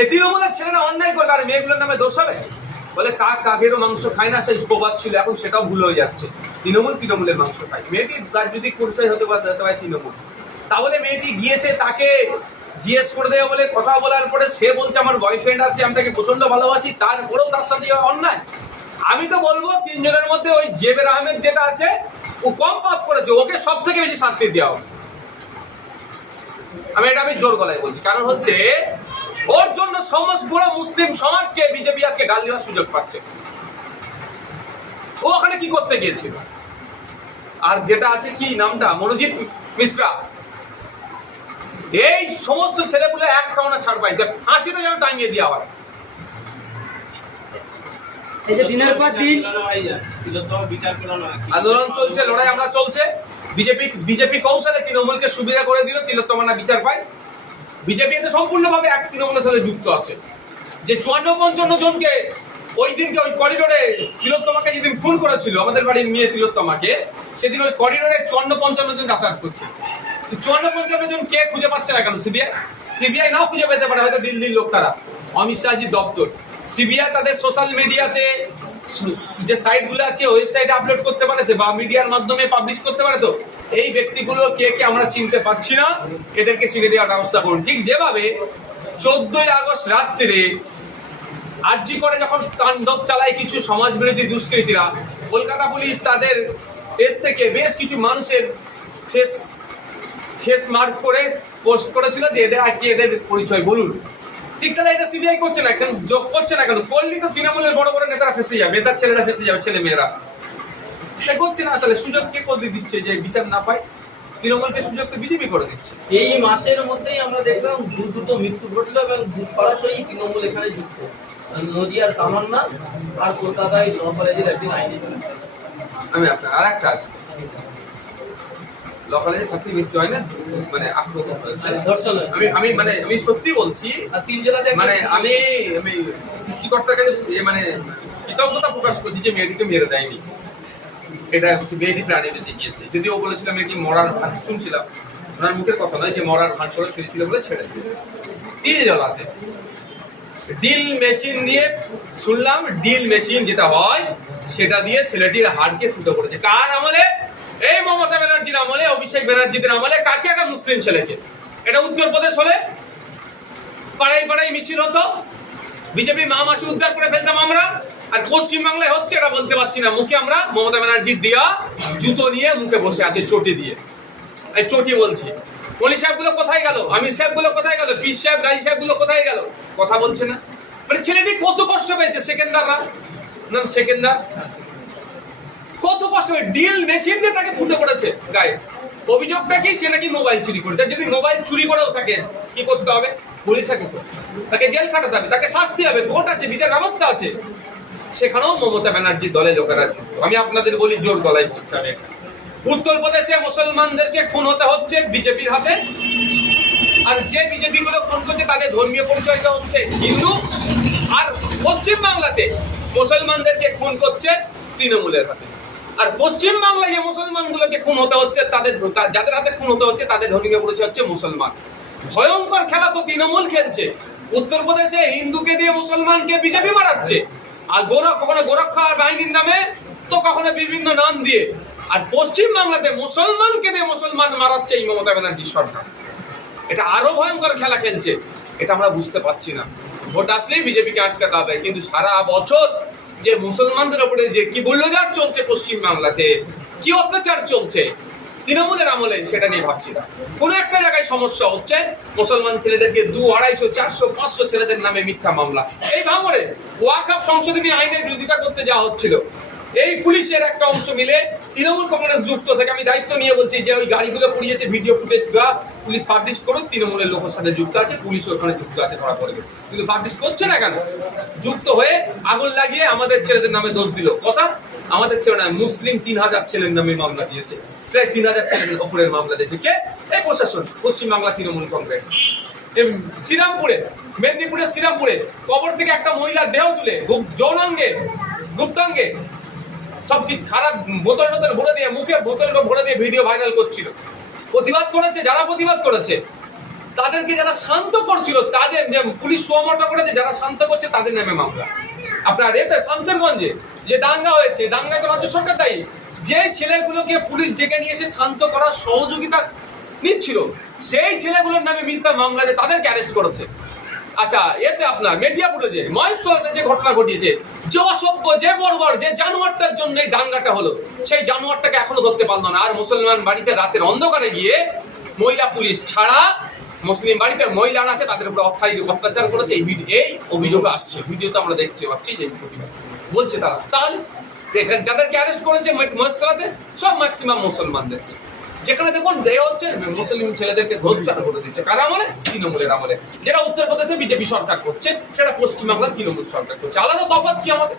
এই তৃণমূলের ছেলেরা অন্যায় করবে আর মেয়েগুলোর নামে দোষ হবে? বলে কাক কাকেরও মাংস খায় না, সেই প্রবাদ ছিল, এখন সেটাও ভুল হয়ে যাচ্ছে। তৃণমূলের মাংস খায়। মেয়েটি রাজনৈতিক পরিচয় হতে পারে তৃণমূল, তাহলে মেয়েটি গিয়েছে, তাকে জিজ্ঞেস করে দেবে বলে কথা বলার পরে সে বলছে আমার বয়ফ্রেন্ড আছে, আমি তাকে প্রচন্ড ভালোবাসি, তারপরেও তার সাথে অন্যায়। আমি তো বলবো তিনজনের মধ্যে ওই জেবের আহমেদ যেটা আছে ও কম পাপ করেছে, ওকে সব থেকে বেশি শাস্তি দেওয়া হবে। আমি জোর গলায় বলছি, কারণ হচ্ছে ওর জন্য সমস্ত পুরো মুসলিম সমাজকে বিজেপি আজকে গাল দেওয়ার সুযোগ পাচ্ছে। ও ওখানে কি করতে গিয়েছিল? আর যেটা আছে কি নামটা, মনোজিৎ মিশ্রা, এই সমস্ত ছেলেগুলো একটাও না ছাড় পাই, ফাঁসিতে যেন টাঙিয়ে দেওয়া হয়। আন্দোলন চলছে, লড়াই আমরা চলছে। বিজেপি কৌশলে তৃণমূলকে সুবিধা করে দিল, তিলোত্তমা না বিচার পায়। বিজেপি এতে সম্পূর্ণভাবে এক তৃণমূলের সাথে যুক্ত আছে। যে 54-55 জনকে ওই দিনকে ওই করিডোরে তিলোত্তমাকে যেদিন খুন করেছিল আমাদের বাড়ির মেয়ে তিলোত্তমাকে, সেদিন ওই করিডোরে 54-55 জন যাতায়াত করছে। 54-55 জন কে খুঁজে পাচ্ছে না কেন? সিবিআই নাও খুঁজে পেতে পারে, হয়তো দিল্লির লোক তারা, অমিত শাহজির দপ্তর। সিবিআই তাদের সোশ্যাল মিডিয়াতে যে সাইটগুলো আছে ওয়েবসাইটে আপলোড করতে পারে বা মিডিয়ার মাধ্যমে পাবলিশ করতে পারে। তো এই ব্যক্তিগুলো কে কে আমরা চিনতে পারছি না, এদেরকে চিনে দেওয়ার ব্যবস্থা করুন। ঠিক যেভাবে 14ই আগস্ট রাত্রে আরজি করে যখন তাণ্ডব চালায় কিছু সমাজ বিরোধী দুষ্কৃতীরা, কলকাতা পুলিশ তাদের দেশ থেকে বেশ কিছু মানুষের ফেস মার্ক করে পোস্ট করেছিল যে এদের পরিচয় বলুন। ঠিক তাহলে এটা সিবিআই করছে না কেন, যোগ করছে না কেন? করলি তো তৃণমূলের বড় বড় নেতারা ফেসে যাবে, নেতার ছেলেরা ফেসে যাবে, ছেলে মেয়েরা। এটা করছে না, তাহলে সুযোগ কে করে দিচ্ছে যে বিচার না পায়? তৃণমূলকে সুযোগ তো বিজেপি করে দিচ্ছে। এই মাসের মধ্যেই আমরা দেখলাম দুটো মৃত্যু ঘটলো এবং সরাসরি তৃণমূল এখানে যুক্ত। নদিয়ার তামান্না আর কলকাতায় ল কলেজের একদিন আইনজীবী। আমি আপনার আর একটা আছে, ল কলেজের ছাত্রী মৃত্যু হয় না, মানে আক্রমণ হয়েছে, ধর্ষণ। আমি সত্যি বলছি, আর 3 জেলাতে মানে আমি সৃষ্টিকর্তার কাছে মানে কৃতজ্ঞতা প্রকাশ করছি যে মেয়েটিকে মেরে দেয়নি। এটা হচ্ছে মেয়েটি প্রাণে বেঁচে গিয়েছে। যদিও বলেছিল মেয়েটি মরার ভান, শুনছিলাম ওনার মুখের কথা নয়, যে মরার ভান করে শুয়েছিল বলে ছেড়ে দিয়েছে। 3 জেলাতে ডিল মেশিন দিয়ে শুনলাম, ডিল মেশিন যেটা হয় সেটা দিয়ে ছেলেটির হাড়কে ফুটো করেছে। কার আমলে? এই মমতা ব্যানার্জির আমলে, অভিষেক ব্যানার্জিদের আমলে। কাকে? একটা মুসলিম ছেলেকে। এটা উত্তরপ্রদেশ হলে পাড়ায় পাড়ায় মিছিল হতো, বিজেপি মা মাসি উদ্ধার করে ফেলতাম আমরা। আর পশ্চিমবাংলায় হচ্ছে এটা বলতে পারছি না, মুখে আমরা মমতা ব্যানার্জির দিয়া জুতো নিয়ে মুখে বসে আছে, চটি দিয়ে। এই চটি বলছি, মলি সাহেবগুলো কোথায় গেল? আমির সাহেবগুলো কোথায় গেল? পীর সাহেব, গাজী সাহেবগুলো কোথায় গেল? কথা বলছে না। মানে ছেলেটি কত কষ্ট পেয়েছে, সেকেন্দাররা, নাম সেকেন্দার, কত কষ্ট হয়ে ডিল মেশিন দিয়ে তাকে ফুটো করেছে গায়ে। অভিযোগটা কি? সে নাকি মোবাইল চুরি করেছে। যদি মোবাইল চুরি করেও থাকে কি করতে হবে? পুলিশ আছে তো, তাকে জেল খাটাতে হবে, তাকে শাস্তি হবে, কোর্ট আছে, বিচার ব্যবস্থা আছে। সেখানেও মমতা ব্যানার্জির দলে লোকেরা। আমি আপনাদের বলি, জোর গলায় বলছি, আমি উত্তরপ্রদেশে মুসলমানদেরকে খুন হতে হচ্ছে বিজেপির হাতে, আর যে বিজেপি গুলো খুন করছে তাদের ধর্মীয় পরিচয়টা হচ্ছে হিন্দু। আর পশ্চিম বাংলাতে মুসলমানদেরকে খুন করছে তৃণমূলের হাতে। আর পশ্চিম বাংলায় যে মুসলমানগুলোকে খুন হতে হচ্ছে, তাদের যাদের হাতে খুন হতে হচ্ছে তাদের ধর্মীয় পরিচয় হচ্ছে মুসলমান। ভয়ঙ্কর খেলা তো তৃণমূল খেলছে। উত্তরপ্রদেশে হিন্দুকে দিয়ে মুসলমানকে বিজেপি মারাচ্ছে, আর কখনো গোরক্ষা বাহিনীর নামে, তো কখনো বিভিন্ন নাম দিয়ে। আর পশ্চিম বাংলাতে মুসলমানকে দিয়ে মুসলমান মারাচ্ছে এই মমতা ব্যানার্জির সরকার। এটা আরো ভয়ঙ্কর খেলা খেলছে, এটা আমরা বুঝতে পারছি না। ভোট আসলেই বিজেপিকে আটকাতে হবে, কিন্তু সারা বছর যে মুসলমানদের উপরে যে কি বুল্ডোজার চলছে পশ্চিম বাংলাতে, কি অত্যাচার চলছে তৃণমূলের আমলে, সেটা নিয়ে ভাবছি না। কোনো একটা জায়গায় সমস্যা হচ্ছে, মুসলমান ছেলেদেরকে 200, 250, 400, 500 ছেলেদের নামে মিথ্যা মামলা। এই ভাঙড়ে ওয়াকফ সংশোধনী আইনের বিরোধিতা করতে যাওয়া হচ্ছিল, এই পুলিশের একটা অংশ মিলে তৃণমূল কংগ্রেস যুক্ত থেকে, আমি দায়িত্ব নিয়ে বলছি যে ওই গাড়িগুলো পুড়িয়েছে, ভিডিও ফুটেজ বা পুলিশ পাবলিশ করুক, তৃণমূলের লোকের সাথে যুক্ত আছে, পুলিশ ওখানে যুক্ত আছে, ধরা পড়বে। কিন্তু পাবলিশ করছে না কেন? যুক্ত হয়ে আগুন লাগিয়ে আমাদের ছেলেদের নামে দোষ দিল। কথা আমাদের ছেলে না, মুসলিম 3000 ছেলের নামে মামলা দিয়েছে, প্রায় 3000 ছেলের ওপরের মামলা দিয়েছে। কে? এই প্রশাসন, পশ্চিমবাংলা তৃণমূল কংগ্রেস। শ্রীরামপুরে, মেদিনীপুরের শ্রীরামপুরে কবর থেকে একটা মহিলা দেহ তুলে যৌনাঙ্গে, গুপ্তাঙ্গে সব কি খারাপ বোতল টোতল ভরে দিয়ে, মুখে বোতল ভরে দিয়ে ভিডিও ভাইরাল করছিল। প্রতিবাদ করেছে যারা প্রতিবাদ করেছে, তাদেরকে যারা শান্ত করছিল তাদের যে পুলিশ সোয়ামটা করেছে, যারা শান্ত করছে তাদের নামে মামলা। আপনার এতে শামসেরগঞ্জে যে দাঙ্গা হয়েছে, দাঙ্গায় তো রাজ্য সরকার দায়ী। যে ছেলেগুলোকে পুলিশ ডেকে নিয়ে এসে শান্ত করার সহযোগিতা নিচ্ছিল, সেই ছেলেগুলোর নামে মিথ্যা মামলা দিয়ে তাদেরকে অ্যারেস্ট করেছে। আচ্ছা, এতে আপনার মেদিয়াপুরে যে মহেশতলাতে যে ঘটনা ঘটিয়েছে, যে অসভ্য, যে বর্বর, যে জানোয়ারটার জন্য এই দাঙ্গাটা হলো, সেই জানোয়ারটাকে এখনো ধরতে পারলো না। আর মুসলমান বাড়িতে রাতের অন্ধকারে গিয়ে মহিলা পুলিশ ছাড়া মুসলিম বাড়িতে মহিলারা আছে তাদের উপর অত্যাচারিক অত্যাচার করেছে, এই অভিযোগ আসছে। ভিডিওতে আমরা দেখতে পাচ্ছি যে বলছে তারা। তাহলে যাদেরকে অ্যারেস্ট করেছে মহেশতলাতে সব ম্যাক্সিমাম মুসলমানদেরকে, যেখানে দেখুন এ হচ্ছে মুসলিম ছেলেদেরকে ধর্ষণ করে দিচ্ছে। কার আমলে? তৃণমূলের আমলে। যেটা উত্তরপ্রদেশে বিজেপি সরকার করছে, সেটা পশ্চিমবাংলার তৃণমূল সরকার করছে। আলাদা তফাৎ কি আমাদের?